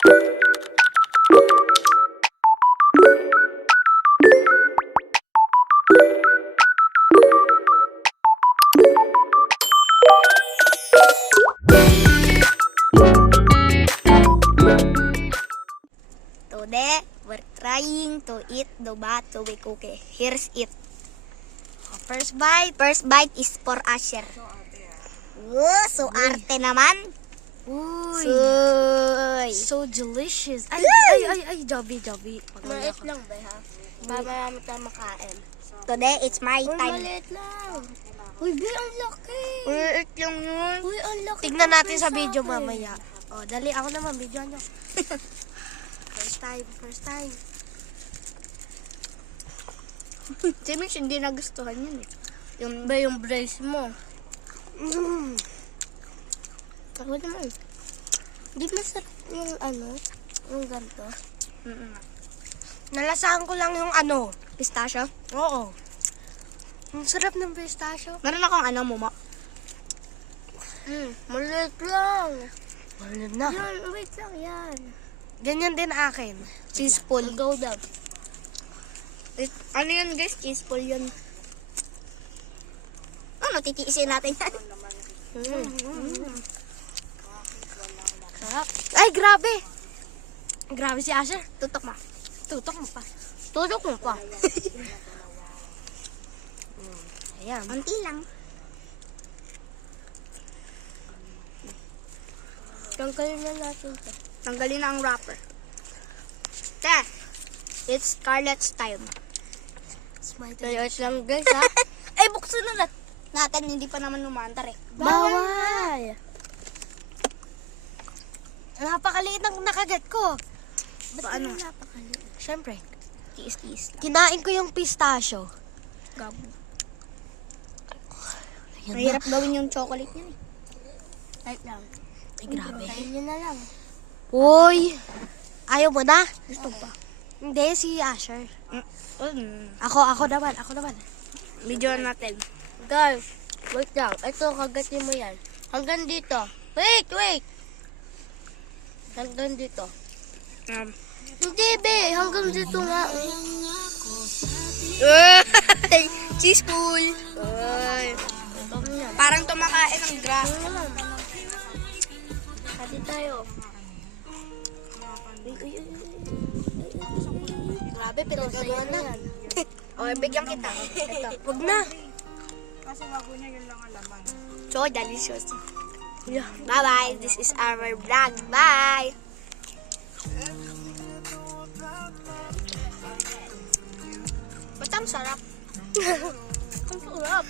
Today, we're trying to eat the batowe cookie. Here's it. First bite is for Asher. Wow, so arte naman. Uy, so delicious. Ay, Joby. Maliit lang ba ha? Marami tayong makain. Today, it's my time. Maliit lang. Uy, ang laki. Maliit lang yun. Uy, ang laki. Tignan natin sa video mamaya. Oh, dali ako naman, video nyo. First time. Si Mitch, hindi nagustuhan yun eh. Yung brace mo. Ako naman. Di masarap yung ganito. Nalasahan ko lang yung Pistachio? Oo. Ang sarap ng pistachio. Meron akong muma. Maliit lang. Malam na. Yan, wait lang yan. Ganyan din akin. Cheese pull. Go daw. Ano yun guys? Cheese pull yun. Ano, titiisin natin yan. Sarap. Ay, grabe. Grabe si Asher. Tutok mo. Tutok mo pa. Tutok mo pa. Ayan. Unti lang. Tanggalin na natin ito. Tanggalin na ang wrapper. It's Scarlett's time. Maliit lang guys ha. Ay, buksan na natin. Hindi pa naman umaandar eh. Bawal. Napakaliit ng nakagat ko. Paano? Siyempre. Tiis-tiis lang. Kinain ko yung pistachio. Gabo. Ayan na. Mahirap gawin yung chocolate niya eh. Wait lang. Ay, grabe. Kain nyo na lang. Uy. Ayaw mo na? Gusto pa. Hindi, si Asher. Mm. Ako naman. Video natin. Guys, wait lang. Ito, kagatin mo yan. Hanggang dito. Wait. Hanggang dito. Hindi, be. Hanggang dito nga. Cheese pull. Parang tumakain ng grass. Hati tayo. Grabe, pero gano'n na. Okay, bigyan kita. Ito. Huwag na. So delicious. Bye-bye. This is our vlog. Bye. Basta ang sarap. Ang sarap.